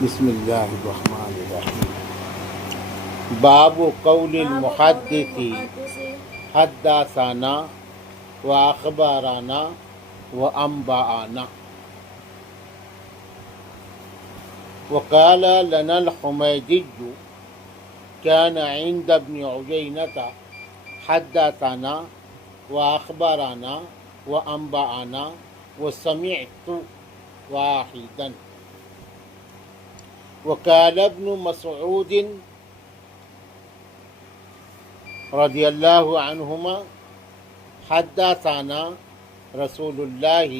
بسم اللہ الرحمن الرحیم۔ باب قول المحدث حدثنا واخبرنا وانبانا وقال لنا الحمیدی كان عند ابن عيينة حدثنا واخبرنا وانبانا وسمعت واحدا وقال ابن مسعود رضی اللہ عنہما حدثنا رسول اللہ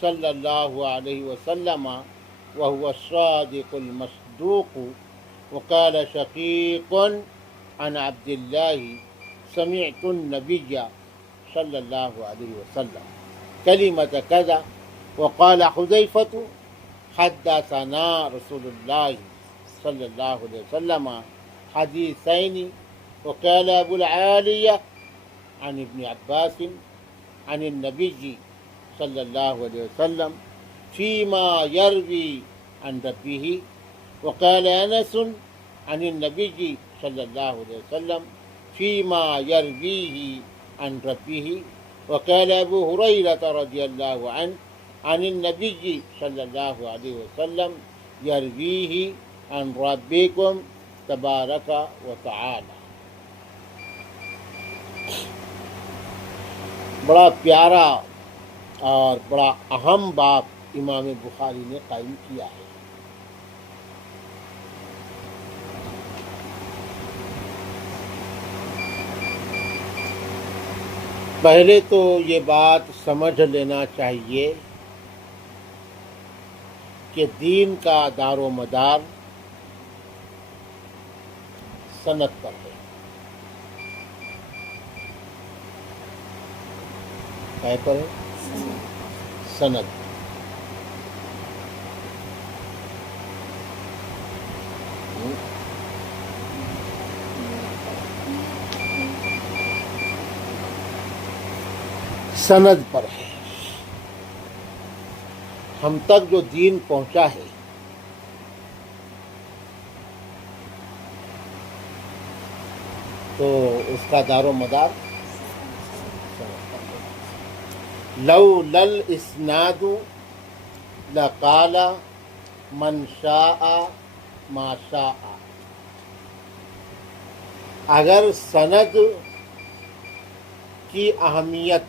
صلی اللہ علیہ وسلم وهو الصادق المصدوق وقال شقيق عن عبد الله سمعت النبي صلى الله عليه وسلم كلمة كذا وقال حذيفة حدثنا رسول الله صلى الله عليه وسلم حديثين وقال أبو العالية عن ابن عباس عن النبي صلى الله عليه وسلم فيما يروي عن ربه وقال أنس عن النبي صلى الله عليه وسلم فيما يرويه عن ربه وقال أبو هريرة رضي الله عنه عن النبي صلى الله عليه وسلم يرويه عن ربكم تبارك وتعالى۔ بڑا پیارا اور بڑا اہم باب امام بخاری نے قائم کیا ہے۔ پہلے تو یہ بات سمجھ لینا چاہیے کہ دین کا دار و مدار سند پر ہے۔ کہے پر ہے؟ سند۔ سند پر ہے۔ ہم تک جو دین پہنچا ہے تو اس کا دار و مدار لولا الاسناد لقال من شاء ما شاء۔ اگر سند کی اہمیت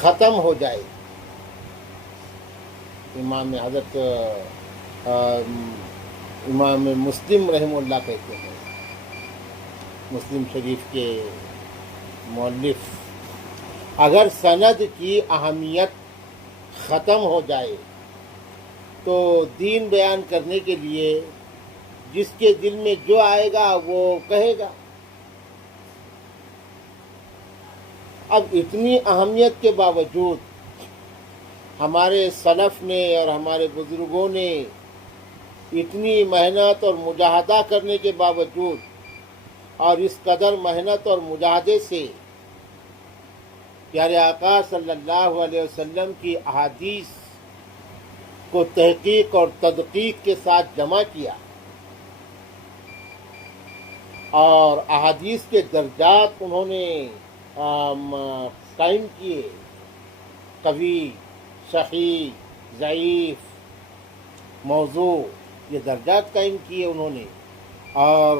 ختم ہو جائے، امام مسلم رحمہ اللہ کہتے ہیں، مسلم شریف کے مؤلف، اگر سند کی اہمیت ختم ہو جائے تو دین بیان کرنے کے لیے جس کے دل میں جو آئے گا وہ کہے گا۔ اب اتنی اہمیت کے باوجود ہمارے سلف نے اور ہمارے بزرگوں نے اتنی محنت اور مجاہدہ کرنے کے باوجود اور اس قدر محنت اور مجاہدے سے پیارے آقا صلی اللہ علیہ وسلم کی احادیث کو تحقیق اور تدقیق کے ساتھ جمع کیا اور احادیث کے درجات انہوں نے قائم کیے، قوی، صحیح، ضعیف، موضوع، یہ درجات قائم کیے انہوں نے، اور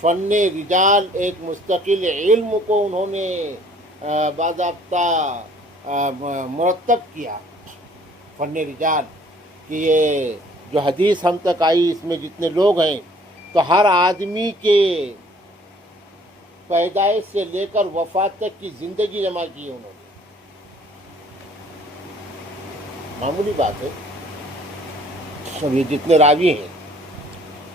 فن رجال ایک مستقل علم کو انہوں نے باضابطہ مرتب کیا۔ فن رجال کہ یہ جو حدیث ہم تک آئی اس میں جتنے لوگ ہیں تو ہر آدمی کے پیدائش سے لے کر وفات تک کی زندگی جمع کی انہوں نے۔ معمولی بات ہے۔ اب یہ جتنے راوی ہیں،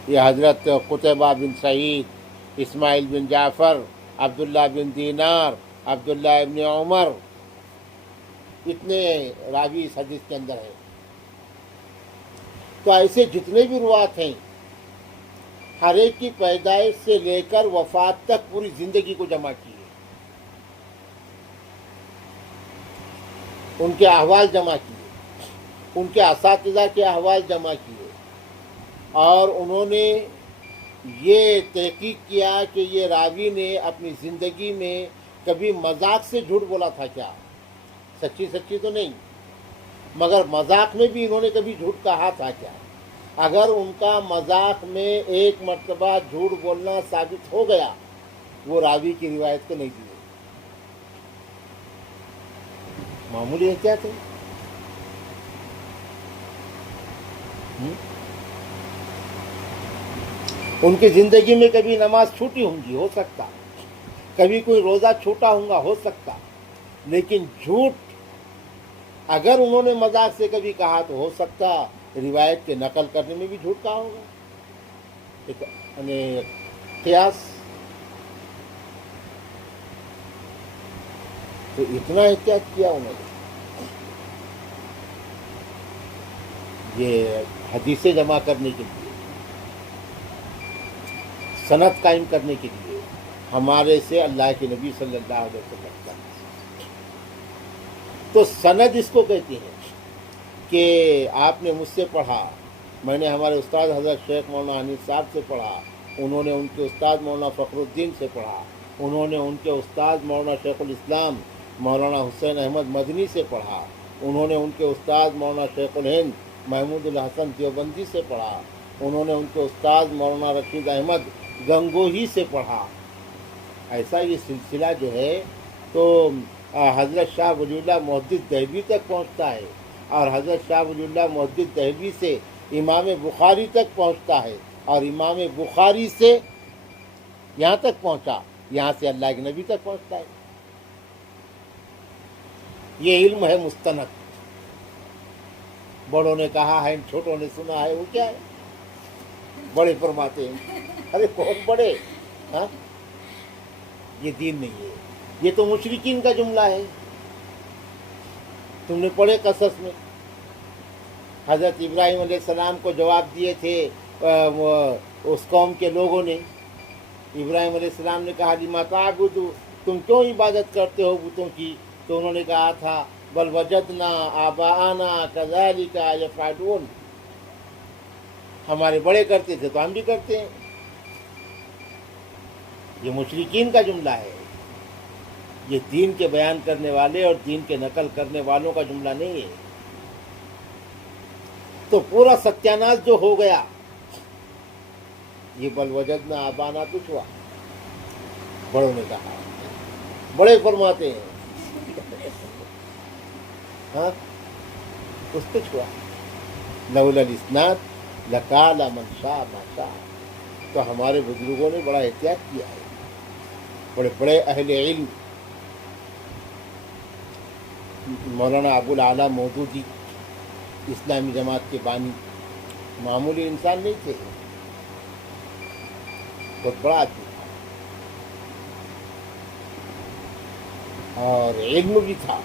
یہ حضرت قتیبہ بن سعید، اسماعیل بن جعفر، عبداللہ بن دینار، عبداللہ ابن عمر، اتنے راوی اس حدیث کے اندر ہیں۔ تو ایسے جتنے بھی روات ہیں، ہر ایک کی پیدائش سے لے کر وفات تک پوری زندگی کو جمع کی ہے، ان کے احوال جمع کیے۔ ان کے اساتذہ کے احوال جمع کیے اور انہوں نے یہ تحقیق کیا کہ یہ راوی نے اپنی زندگی میں کبھی مذاق سے جھوٹ بولا تھا کیا، سچی تو نہیں، مگر مذاق میں بھی انہوں نے کبھی جھوٹ کہا تھا کیا۔ اگر ان کا مذاق میں ایک مرتبہ جھوٹ بولنا ثابت ہو گیا، وہ راوی کی روایت کو نہیں دی۔ معمولی احتیاط ہے۔ ان کی زندگی میں کبھی نماز چھوٹی ہوں گی، ہو سکتا، کبھی کوئی روزہ چھوٹا ہوں گا، ہو سکتا، لیکن جھوٹ اگر انہوں نے مذاق سے کبھی کہا تو ہو سکتا روایت کے نقل کرنے میں بھی جھوٹ کہا ہوگا۔ قیاس تو اتنا احتیاط کیا انہوں نے، یہ حدیثیں جمع کرنے کے لیے، سند قائم کرنے کے لیے، ہمارے سے اللہ کے نبی صلی اللہ علیہ وسلم کا۔ تو سند اس کو کہتے ہیں کہ آپ نے مجھ سے پڑھا، میں نے ہمارے استاد حضرت شیخ مولانا حنیف صاحب سے پڑھا، انہوں نے ان کے استاد مولانا فخر الدین سے پڑھا، انہوں نے ان کے استاد مولانا شیخ الاسلام مولانا حسین احمد مدنی سے پڑھا، انہوں نے ان کے استاد مولانا شیخ الہند محمود الحسن دیوبندی سے پڑھا، انہوں نے ان کے استاد مولانا رشید احمد گنگوہی سے پڑھا۔ ایسا یہ سلسلہ جو ہے تو حضرت شاہ ولی اللہ محدث دہلوی تک پہنچتا ہے، اور حضرت شاہ ولی اللہ محدث دہلوی سے امام بخاری تک پہنچتا ہے، اور امام بخاری سے یہاں تک پہنچا، یہاں سے اللہ کے نبی تک پہنچتا ہے۔ یہ علم ہے مستند، بڑوں نے کہا ہے، چھوٹوں نے سنا ہے، وہ کیا ہے؟ بڑے فرماتے ہیں، ارے کون بڑے؟ ہاں، یہ دین نہیں ہے، یہ تو مشرکین کا جملہ ہے۔ تم نے پڑھے قصص میں حضرت ابراہیم علیہ السلام کو جواب دیے تھے اس قوم کے لوگوں نے۔ ابراہیم علیہ السلام نے کہا لما تعبدو، تم کیوں عبادت کرتے ہو بتوں کی؟ تو انہوں نے کہا تھا بل وجدنا آباءنا کذالک یفعلون، ہمارے بڑے کرتے تھے تو ہم بھی کرتے ہیں۔ یہ مشرکین کا جملہ ہے، یہ دین کے بیان کرنے والے اور دین کے نقل کرنے والوں کا جملہ نہیں ہے۔ تو پورا ستیاناش جو ہو گیا، یہ بل وجدنا آبانا کچھ ہوا، بڑوں نے کہا، بڑے فرماتے ہیں، ہاں کچھ ہوا، لولا الاسناد لقال من شاء ما شاء۔ تو ہمارے بزرگوں نے بڑا احتیاط کیا ہے، بڑے بڑے اہل علم، مولانا ابو الاعلیٰ مودودی اسلامی جماعت کے بانی، معمولی انسان نہیں تھے، بہت بڑا آدمی تھا اور علم بھی تھا،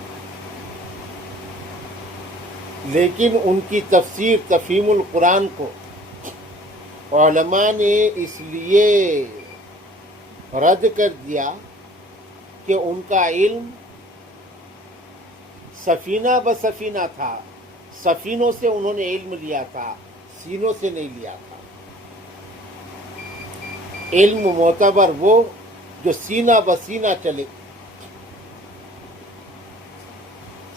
لیکن ان کی تفسیر تفہیم القرآن کو علماء نے اس لیے رد کر دیا کہ ان کا علم سفینہ بسفینہ تھا، سفینوں سے انہوں نے علم لیا تھا، سینوں سے نہیں لیا تھا۔ علم معتبر وہ جو سینہ بسینہ چلے،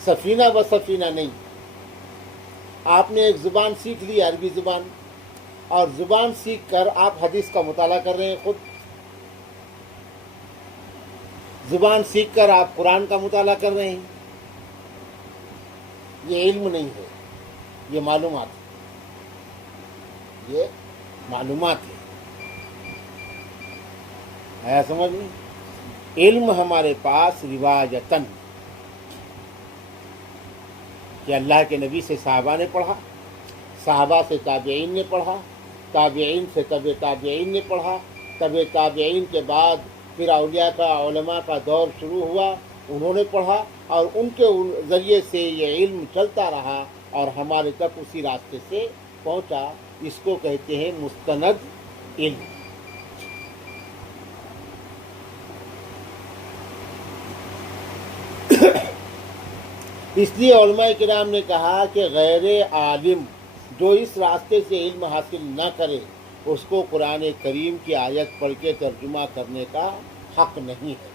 سفینہ بسفینہ نہیں۔ آپ نے ایک زبان سیکھ لی، عربی زبان، اور زبان سیکھ کر آپ حدیث کا مطالعہ کر رہے ہیں، خود زبان سیکھ کر آپ قرآن کا مطالعہ کر رہے ہیں، یہ علم نہیں ہے، یہ معلومات ہے، یہ معلومات ہے۔ آیا سمجھ میں؟ علم ہمارے پاس روایتاً کہ اللہ کے نبی سے صحابہ نے پڑھا، صحابہ سے تابعین نے پڑھا، تابعین سے طبع تابعین نے پڑھا، طبع تابعین کے بعد پھر اولیاء کا، علماء کا دور شروع ہوا، انہوں نے پڑھا، اور ان کے ذریعے سے یہ علم چلتا رہا اور ہمارے تک اسی راستے سے پہنچا۔ اس کو کہتے ہیں مستند علم۔ اس لیے علماء کرام نے کہا کہ غیر عالم جو اس راستے سے علم حاصل نہ کرے اس کو قرآن کریم کی آیت پڑھ کے ترجمہ کرنے کا حق نہیں ہے،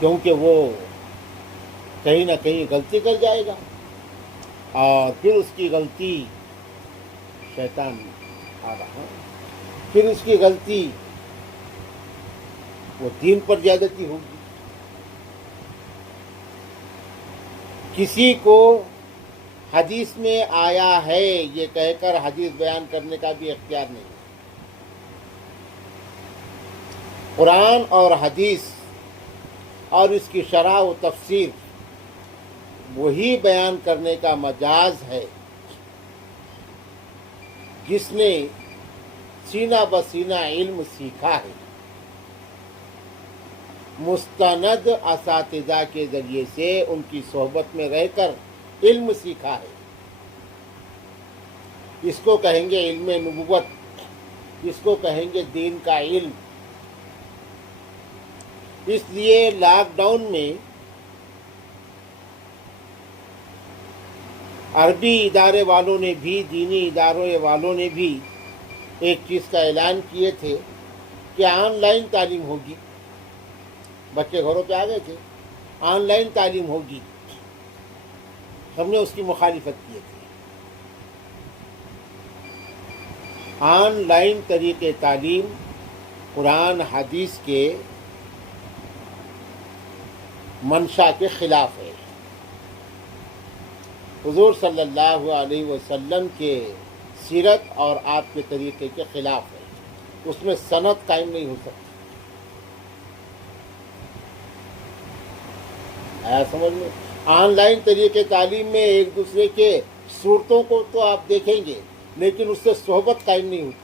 کیونکہ وہ کہیں نہ کہیں غلطی کر جائے گا اور پھر اس کی غلطی شیطان آ رہا، پھر اس کی غلطی وہ دین پر زیادتی ہوگی۔ کسی کو حدیث میں آیا ہے یہ کہہ کر حدیث بیان کرنے کا بھی اختیار نہیں، قرآن اور حدیث اور اس کی شرح و تفسیر وہی بیان کرنے کا مجاز ہے جس نے سینہ بسینہ علم سیکھا ہے، مستند اساتذہ کے ذریعے سے ان کی صحبت میں رہ کر علم سیکھا ہے، اس کو کہیں گے علم نبوت، اس کو کہیں گے دین کا علم۔ اس لیے لاک ڈاؤن میں عربی ادارے والوں نے بھی، دینی اداروں والوں نے بھی ایک چیز کا اعلان کیے تھے کہ آن لائن تعلیم ہوگی، بچے گھروں پہ آ گئے تھے، آن لائن تعلیم ہوگی، ہم نے اس کی مخالفت کی تھی۔ آن لائن طریقے تعلیم قرآن حدیث کے منشا کے خلاف ہے، حضور صلی اللہ علیہ وسلم کے سیرت اور آپ کے طریقے کے خلاف ہے، اس میں سند قائم نہیں ہو سکتی۔ آیا سمجھ میں؟ آن لائن طریقے تعلیم میں ایک دوسرے کے صورتوں کو تو آپ دیکھیں گے لیکن اس سے صحبت قائم نہیں ہوتی۔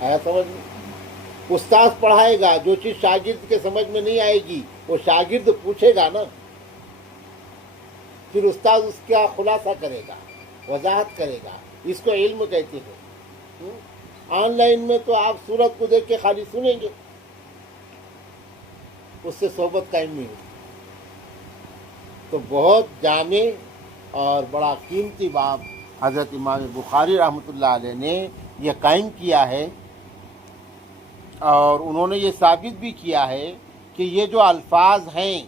آیا سمجھ میں؟ استاد پڑھائے گا، جو چیز شاگرد کے سمجھ میں نہیں آئے گی وہ شاگرد پوچھے گا نا، پھر استاد اس کا خلاصہ کرے گا، وضاحت کرے گا، اس کو علم کہتے ہیں۔ آن لائن میں تو آپ سورت کو دیکھ کے خالی سنیں گے، اس سے صحبت قائم نہیں ہوتی۔ تو بہت جامع اور بڑا قیمتی باب حضرت امام بخاری رحمۃ اللہ علیہ نے یہ قائم کیا ہے، اور انہوں نے یہ ثابت بھی کیا ہے کہ یہ جو الفاظ ہیں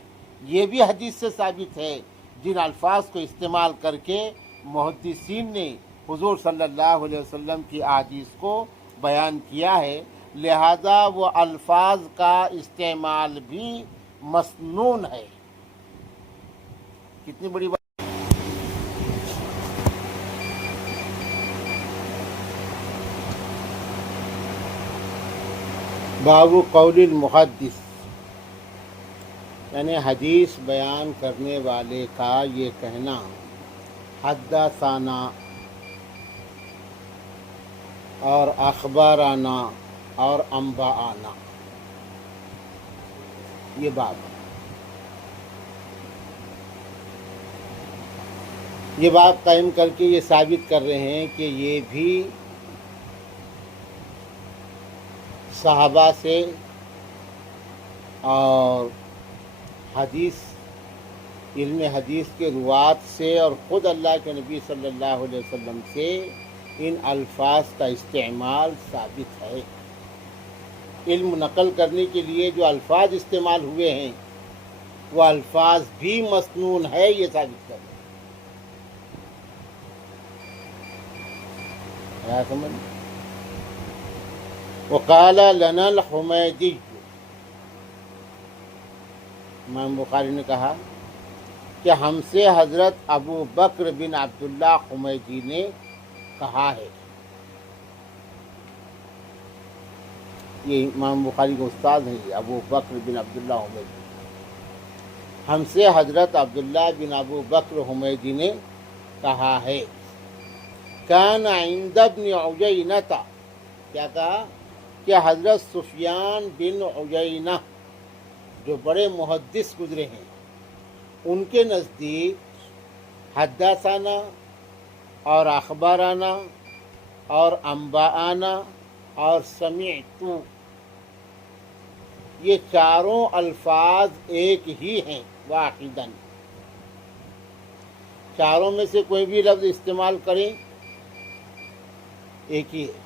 یہ بھی حدیث سے ثابت ہے، جن الفاظ کو استعمال کر کے محدثین نے حضور صلی اللہ علیہ وسلم کی احادیث کو بیان کیا ہے، لہذا وہ الفاظ کا استعمال بھی مسنون ہے۔ کتنی بڑی بات! باب قول المحدث، یعنی حدیث بیان کرنے والے کا یہ کہنا حدثنا اور اخبارنا اور انباءنا، یہ باب ہے۔ یہ بات قائم کر کے یہ ثابت کر رہے ہیں کہ یہ بھی صحابہ سے اور حدیث، علم حدیث کے روات سے اور خود اللہ کے نبی صلی اللہ علیہ وسلم سے ان الفاظ کا استعمال ثابت ہے۔ علم نقل کرنے کے لیے جو الفاظ استعمال ہوئے ہیں وہ الفاظ بھی مسنون ہے، یہ ثابت کر رہے ہیں۔ سمجھ؟ وقال لنا الحمیدی، امام بخاری نے کہا کہ ہم سے حضرت ابو بکر بن عبداللہ حمیدی نے کہا ہے۔ یہ امام بخاری کے استاد ہیں، ابو بکر بن عبداللہ حمیدی۔ ہم سے حضرت عبداللہ بن ابو بکر حمیدی نے کہا ہے۔ کان عند ابن عیینہ، کیا کہا؟ کہ حضرت سفیان بن عیینہ جو بڑے محدث گزرے ہیں، ان کے نزدیک حدثنا اور اخبارنا اور انباءنا اور سمعت یہ چاروں الفاظ ایک ہی ہیں واحداً، چاروں میں سے کوئی بھی لفظ استعمال کریں ایک ہی ہے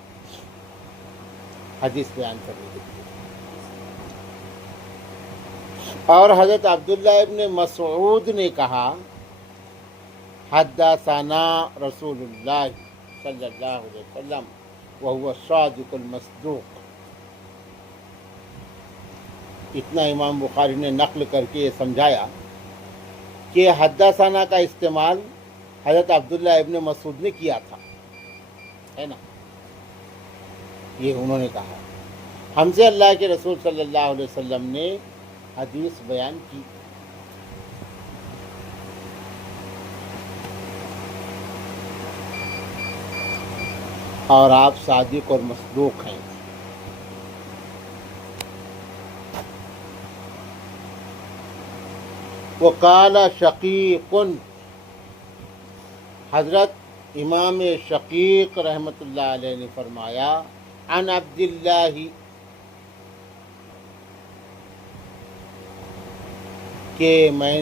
حدیث بیان کرنے کے لیے۔ اور حضرت عبداللہ ابن مسعود نے کہا حدثنا رسول اللہ صلی اللہ علیہ وسلم وهو الصادق المصدوق۔ اتنا امام بخاری نے نقل کر کے یہ سمجھایا کہ حدثنا کا استعمال حضرت عبداللہ ابن مسعود نے کیا تھا، ہے نا، یہ انہوں نے کہا ہم سے اللہ کے رسول صلی اللہ علیہ وسلم نے حدیث بیان کی۔ اور آپ صادق اور مصدوق ہیں۔ وقال شقیق، حضرت امام شقیق رحمۃ اللہ علیہ نے فرمایا عن عبداللہ، کہ میں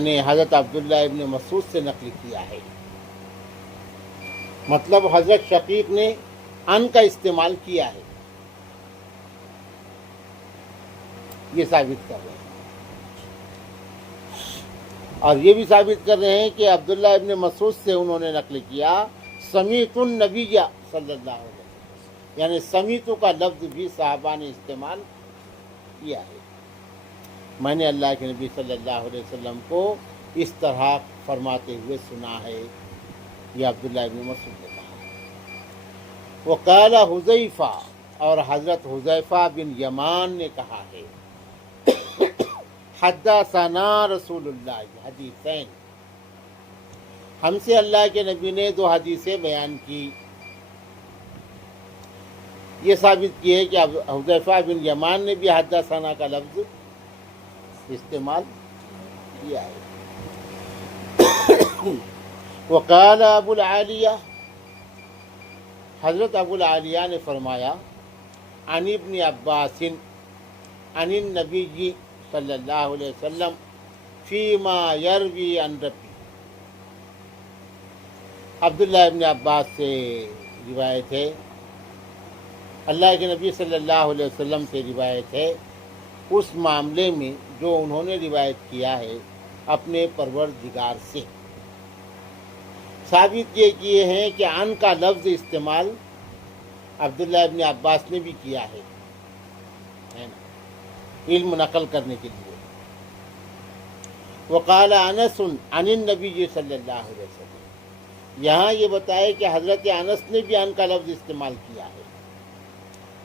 نے حضرت عبداللہ ابن مسعود سے نقل کیا ہے۔ مطلب حضرت شقیق نے ان کا استعمال کیا ہے، یہ ثابت کر رہے ہیں۔ اور یہ بھی ثابت کر رہے ہیں کہ عبداللہ ابن مسعود سے انہوں نے نقل کیا سمیت النبی صلی اللہ علیہ وسلم، یعنی سمیت کا لفظ بھی صحابہ نے استعمال کیا ہے، میں نے اللہ کے نبی صلی اللہ علیہ وسلم کو اس طرح فرماتے ہوئے سنا ہے، یہ عبداللہ ابن مسعود نے کہا۔ وقال حذیفہ، اور حضرت حذیفہ بن یمان نے کہا ہے حدثنا رسول اللہ حدیثین، ہم سے اللہ کے نبی نے دو حدیثیں بیان کی۔ یہ ثابت کی ہے کہ حذیفہ بن یمان نے بھی حدثنا کا لفظ استعمال کیا ہے۔ وقال ابو العالیہ، حضرت ابو العالیہ نے فرمایا عن ابن عباس عن النبی صلی اللہ علیہ وسلم فیما یروی عن ربی، عبداللہ ابن عباس سے روایت ہے، اللہ کے نبی صلی اللہ علیہ وسلم سے روایت ہے اس معاملے میں جو انہوں نے روایت کیا ہے اپنے پروردگار سے۔ ثابت یہ کیے ہیں کہ ان کا لفظ استعمال عبداللہ ابن عباس نے بھی کیا ہے نا، علم نقل کرنے کے لیے۔ وقال انس عن النبی صلی اللہ علیہ وسلم، یہاں یہ بتائے کہ حضرت انس نے بھی ان کا لفظ استعمال کیا ہے،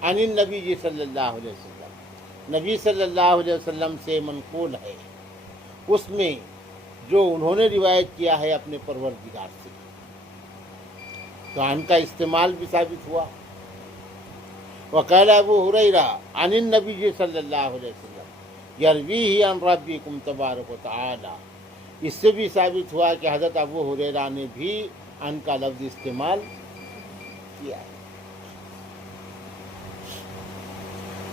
عن النبی صلی اللہ علیہ وسلم، نبی صلی اللہ علیہ وسلم سے منقول ہے، اس میں جو انہوں نے روایت کیا ہے اپنے پروردگار سے، تو ان کا استعمال بھی ثابت ہوا۔ وقال ابو ہریرہ عن النبی صلی اللہ علیہ وسلم یرویہ عن ربکم تبارک و تعالی، اس سے بھی ثابت ہوا کہ حضرت ابو ہریرہ نے بھی ان کا لفظ استعمال کیا ہے۔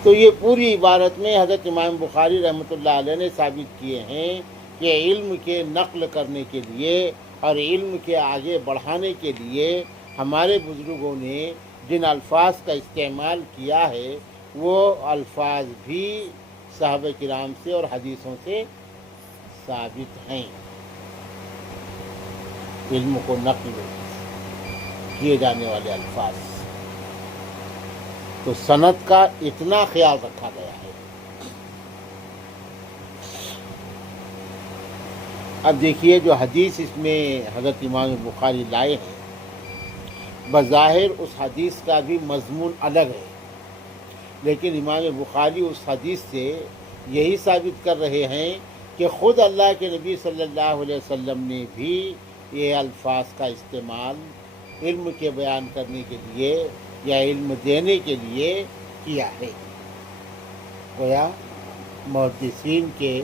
تو یہ پوری عبارت میں حضرت امام بخاری رحمۃ اللہ علیہ نے ثابت کیے ہیں کہ علم کے نقل کرنے کے لیے اور علم کے آگے بڑھانے کے لیے ہمارے بزرگوں نے جن الفاظ کا استعمال کیا ہے وہ الفاظ بھی صحابہ کرام سے اور حدیثوں سے ثابت ہیں۔ علم کو نقل کیے جانے والے الفاظ، تو سند کا اتنا خیال رکھا گیا ہے۔ اب دیکھیے جو حدیث اس میں حضرت امام بخاری لائے ہیں، بظاہر اس حدیث کا بھی مضمون الگ ہے، لیکن امام بخاری اس حدیث سے یہی ثابت کر رہے ہیں کہ خود اللہ کے نبی صلی اللہ علیہ وسلم نے بھی یہ الفاظ کا استعمال علم کے بیان کرنے کے لیے یا علم دینے کے لیے کیا ہے۔ گویا محدثین کے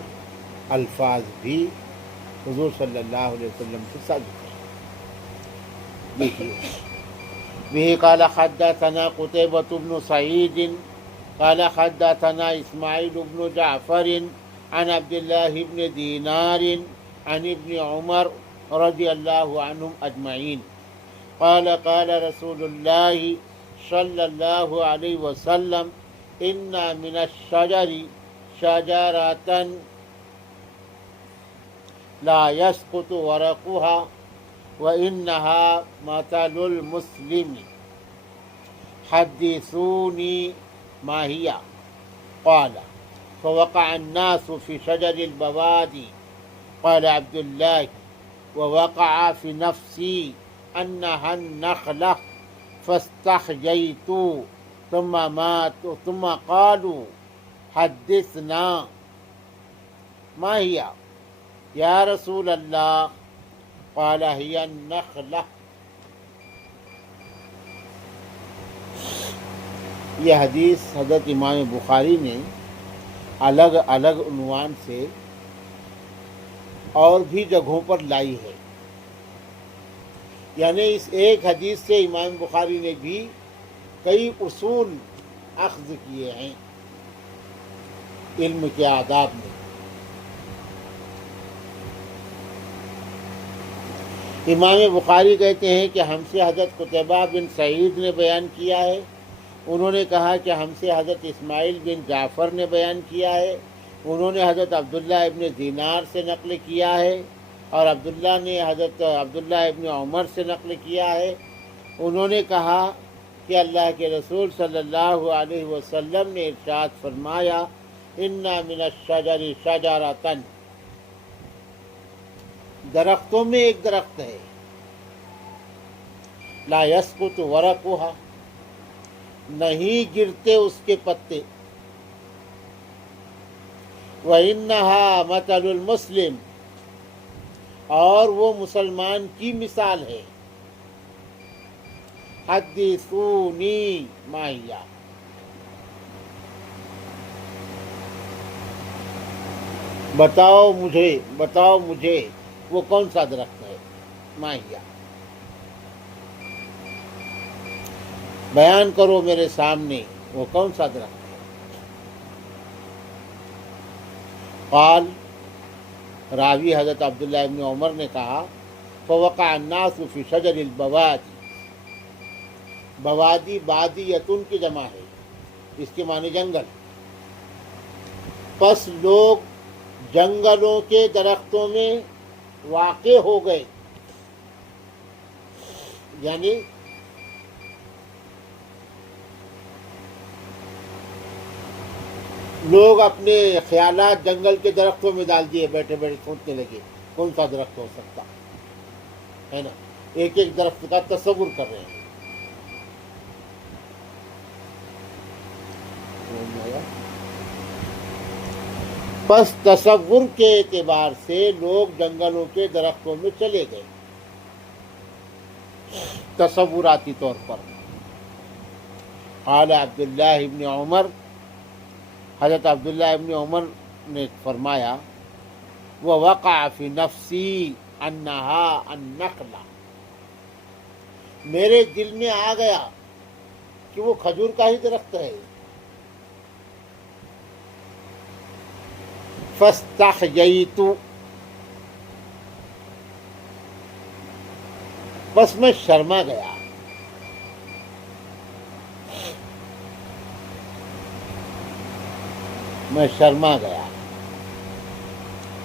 الفاظ بھی حضور صلی اللہ علیہ وسلم سے ثابت ہے۔ دیکھیے به قال حدثنا قتيبة بن سعيد قال حدثنا اسماعیل بن جعفر عن عبد الله بن دینار عن ابن عمر رضی اللہ عنہم اجمعین قال قال رسول اللہ صلی اللہ علیہ وسلم ان من الشجر شجرة لا يسقط ورقها وإنها مثل المسلم حدثوني ما هي قال فوقع الناس في شجر البوادي قال عبد الله ووقع في نفسي أنها النخلة فاستحييت ثم قالوا حدثنا ما هي یا رسول اللہ قال هي النخلة۔ یہ حدیث حضرت امام بخاری نے الگ الگ عنوان سے اور بھی جگہوں پر لائی ہے، یعنی اس ایک حدیث سے امام بخاری نے بھی کئی اصول اخذ کیے ہیں علم کے آداب میں۔ امام بخاری کہتے ہیں کہ ہم سے حضرت قتیبہ بن سعید نے بیان کیا ہے، انہوں نے کہا کہ ہم سے حضرت اسماعیل بن جعفر نے بیان کیا ہے، انہوں نے حضرت عبداللہ ابن دینار سے نقل کیا ہے، اور عبداللہ نے حضرت عبداللہ ابن عمر سے نقل کیا ہے۔ انہوں نے کہا کہ اللہ کے رسول صلی اللہ علیہ وسلم نے ارشاد فرمایا ان من الشجر شجرۃ، درختوں میں ایک درخت ہے، لا یسقط ورقها، نہیں گرتے اس کے پتے، وَإِنَّهَا مَثَلُ الْمُسْلِمِ، اور وہ مسلمان کی مثال ہے۔ حدثونی ما ہی، بتاؤ مجھے وہ کون سا درخت ہے، ماہیا، بیان کرو میرے سامنے وہ کون سا درخت ہے۔ قال، راوی حضرت عبداللہ ابن عمر نے کہا فوقع الناس فی شجر البوادی، بوادی بادیتن کی جمع ہے، اس کے معنی جنگل، پس لوگ جنگلوں کے درختوں میں واقع ہو گئے، یعنی لوگ اپنے خیالات جنگل کے درختوں میں ڈال دیے، بیٹھے بیٹھے سوچنے لگے کون سا درخت ہو سکتا ہے نا، ایک ایک درخت کا تصور کر رہے ہیں۔ پس تصور کے اعتبار سے لوگ جنگلوں کے درختوں میں چلے گئے، تصوراتی طور پر۔ قال عبداللہ ابن عمر، حضرت عبداللہ ابن عمر نے فرمایا وَوَقَعَ فِي نَفْسِي أَنَّهَا النَّخْلَةُ، میرے دل میں آ گیا کہ وہ کھجور کا ہی درخت ہے۔ فَاسْتَحْيَيْتُ، بس میں شرما گیا،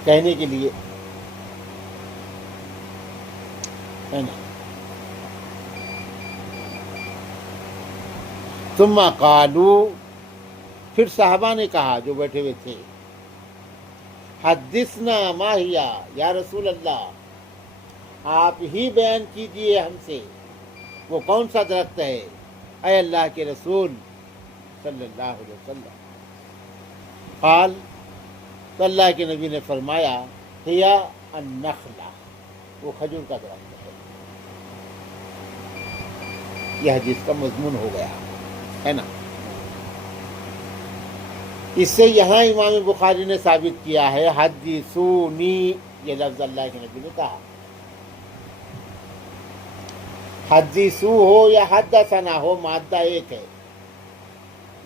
کہنے کے لیے ہے نا۔ ثم قالوا، پھر صحابہ نے کہا جو بیٹھے ہوئے تھے، حدثنا ما ہی، یا رسول اللہ آپ ہی بیان کیجئے ہم سے وہ کون سا درخت ہے، اے اللہ کے رسول صلی اللہ علیہ وسلم۔ قال، تو اللہ کے نبی نے فرمایا ہی النخلہ، وہ کھجور کا درخت ہے۔ یہ حدیث کا مضمون ہو گیا ہے نا۔ اس سے یہاں امام بخاری نے ثابت کیا ہے حدثونی، یہ لفظ اللہ کے نبی نے کہا، حدثو ہو یا حدثنا ہو، مادہ ایک ہے،